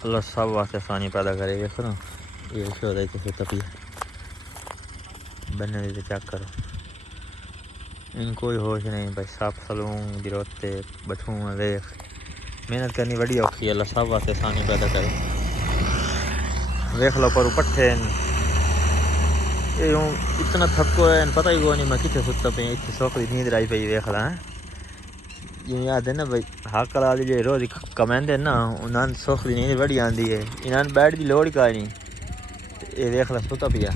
अल्लाह सब वास्ते आसानी पैदा करे। देखो ना ये शोर है तपिया बनने दे चेक करो। इन कोई होश नहीं भाई। साफ सलून गिरोते बठू देख मेहनत करनी बड़ी औखी है। अल्लाह सब वास्ते आसानी पैदा करे। देख लो पर पट्ठे ये इतना थको है पता ही को नहीं। मैं कितने सुता पे इतनी सौख की नींद आई पई। देख ला यूँ याद है ना भाई हक वाली जो रोज कमाते ना उन्होंने सौख की नींद बड़ी आती है। इन्होंने बैठ की लोड़ का नहीं। ये देख ला सुता पिया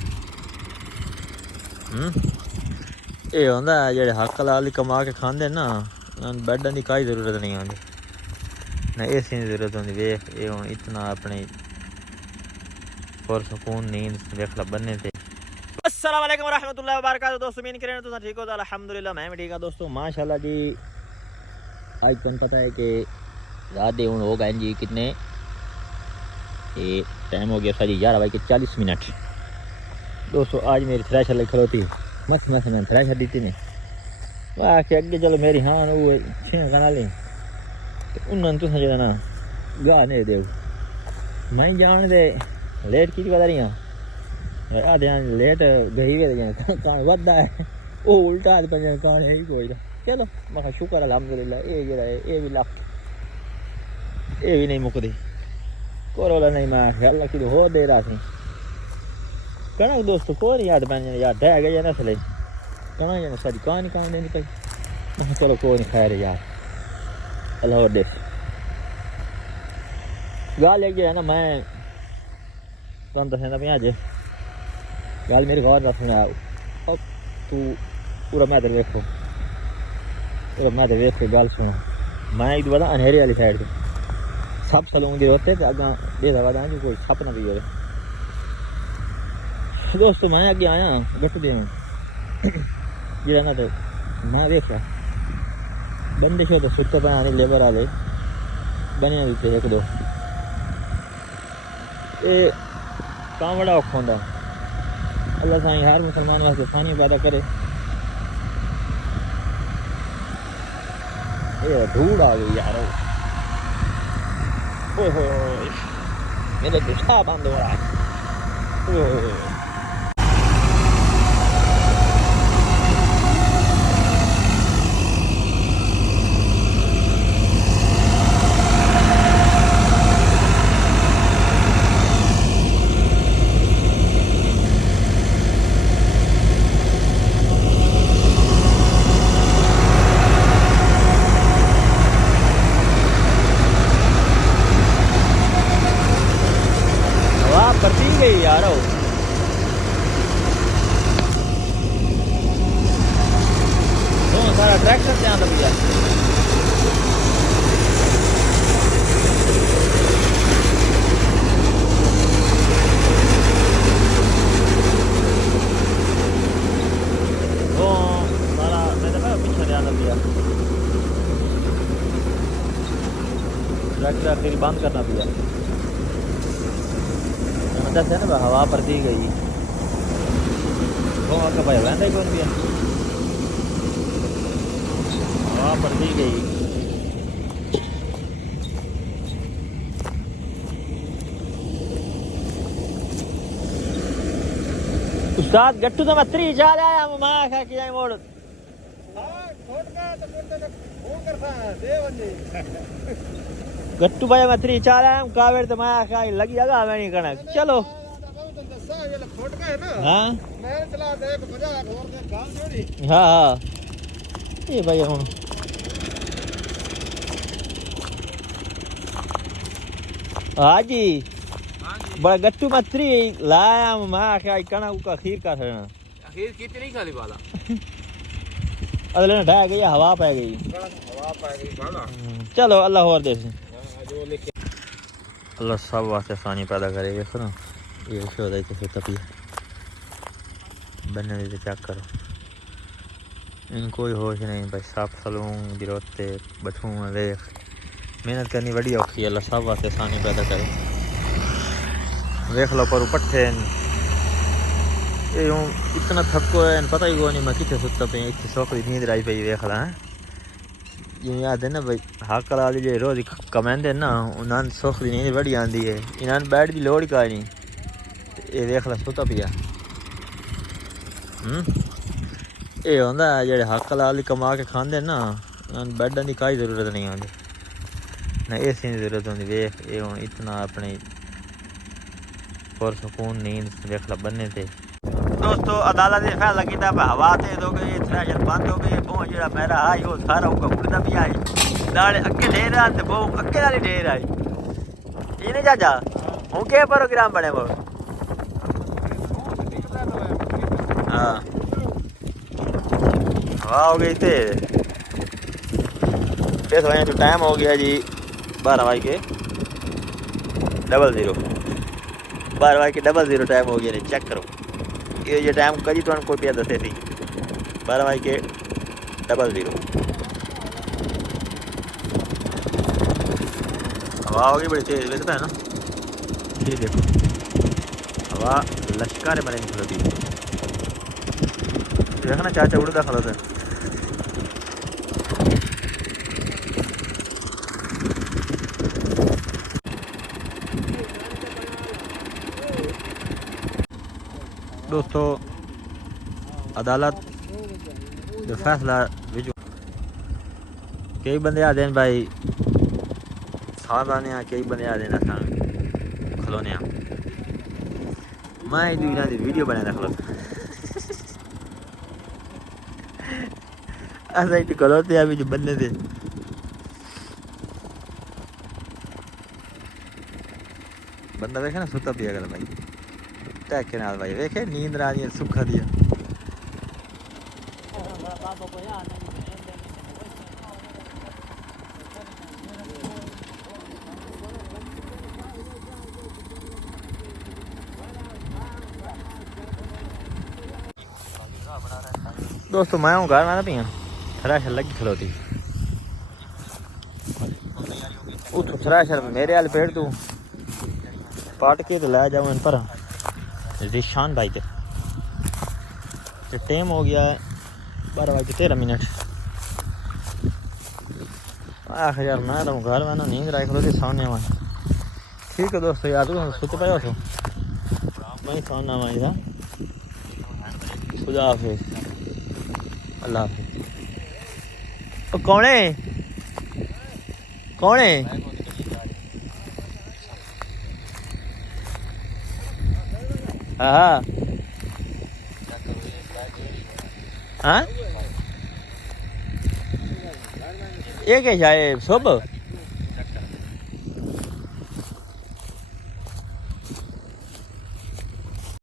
ये होंदा जेडे हक लाल कमा के खाते ना उन्होंने बैडा की कोई जरूरत नहीं आती ना एसी की जरूरत होती। वेख ये हूँ इतना अपने पुरसकून नींद देख ला बनने से। अस्सलाम वालेकुम रहमतुल्लाहि व बरकातहू। दोस्तों उम्मीद करें तुम ठीक हो तो अल्हम्दुलिल्लाह मैं भी ठीक हूँ। दोस्तों माशाल्लाह जी आज तुम पता है कि रात दे हो गए जी कितने ये टाइम हो गया सारी 11:40। दोस्तों आज मेरी थ्रेशर लगी खलोती मस्त मस्त मैंने थ्रेशर दी थी वाह के अगे चलो मेरी हाँ वो 6 गना ली तो उन्होंने तुम जो ना गा नहीं दे मैं जान दे लेट की पता नहीं आधे लेट गई कौन वदा है वो उल्टा पंजा कौन है ही कोई। चलो मैं शुक्र अलहमदुलिल्लाह ये जरा ये भी लफ ये भी नहीं मुकदी कोरोला नहीं मैं ख्याल की हो दे रहा थी कणक। दोस्तों को नहीं याद पैन याद है गया नसले कणक जाने सारी कहानी कौन देनी पई। मैं चलो कोई नहीं खैर यार अल्लाह देश गाल एक जो है ना मैं तुम दसेंदा पे अज गल मेरी गौर ना सुना तू पूरा मैदर देखो पूरा मैदर देख के गल सुनो। मैं एक पता अनहेरे वाली साइड से सब सलून की रोते अगर बेदा जी कोई छप ना पी हो। दोस्तों मैं अगे आया गट दे जरा ना तो मैं देखा बंदे शो तो सुते पे आने लेबर वाले बने भी थे एक दो ये काम बड़ा औखा होंदा। अल्लाह साईं हर मुसलमान वास्ते पानी पैदा करे। ये धूड़ आ गई यार ओहो मेरा गुस्सा बंद हो रहा है। बढ़ती गई यार सारा ट्रैक्टर से आता भैया वो सारा मैं तो पीछे ध्यान भैया ट्रैक्टर फिर बंद करना भैया दस है ना हवा पड़ती गई वो आपका भाई वैसा ही कौन गया हवा पड़ती गई। उस्ताद गट्टू तो मत्री जा रहा है मां खा के जाए मोड़ गट्टू भाई मत्री चाह रहा है कावेर तो मैं खा लगी जगह मैं नहीं करना। चलो हाँ हाँ हाँ ये भाई हूँ हाँ जी बड़ा गट्टू मत्री लाया मैं क्या कणक का खीर का खीर कितनी खाली वाला अगले ने ढह गई हवा पै गई। चलो अल्लाह और दे अल्लाह सब वास्ते आसानी पैदा करे। देखो ना ये शोर है तपिया बनने दे चेक करो। इन कोई होश नहीं भाई। साफ सलून गिरोते बठू देख मेहनत करनी बड़ी औखी है। अल्लाह सब वास्ते आसानी पैदा करे। देख लो पर पट्ठे ये हूँ इतना थको है पता ही को नहीं। मैं कितने सुता पे इतनी सौख की नींद आई पई। देख ला जिवें आखदे ना भाई हक लाल जे रोज कमांदे ना उन्हां सुख दी नींद बड़ी आंदी है इन्हां बैठ दी लोड़ का नहीं ये देख ला सुता पिया ये होंदा जेह्ड़े हक लाल कमा के खांदे ना उन्हां बैडां दी कोई जरूरत नहीं आंदी ना एसी दी जरूरत होंदी वेख ये हुण इतना अपनी पुरसकून नींद देख ला बन्ने ते दोस्तों अदालत ने फैसला किया हवा तेज हो गई थ्रैशर बंद हो गई बहु जो मेरा आई वो सारा उड़ता भी आई नाले अगे ढेर आ बहु अगे वाली ढेर आई इन्हें चाचा हूँ क्या प्रोग्राम बने वो हाँ हवा हो गई तेज फिर तो टाइम हो गया जी 12:00 12:00 टाइम हो गया नहीं चेक करो ये टाइम कभी तो कोई पिया दसे थी 12:00 हवा हो गई बड़ी तेज वैसे है ना ये देखो हवा लश्कर मरे निकलती देखना चाचा उड़ता खलोता दोस्तों अदालत जो फैसला कई बंदे आते हैं भाई साथ आने कई बंदे आते हैं खलोने मैं इन्हों की वीडियो बनाया खलो ऐसा इट खलोते अभी जो बंदे थे बंदा देखे ना सुता पिया कर भाई टैक के नाल भाई वेखे नींद आ रही है सुखा दिया दोस्तों मैं हूँ घर में पिया थ्रैशर लगी खलोती उठो थ्रैशर मेरे वाल पेड़ तू पाट के तो लै जाओ इन पर रिशान भाई के टाइम हो गया 12:13 आख यार मैं तो घर में ना नींद राख लो सोने में ठीक है दोस्तों यार तू सुत पे हो मैं सोना वहीं था खुदा हाफिज अल्लाह हाफिज कौन है कौन है हाँ हाँ ये क्या है सुबह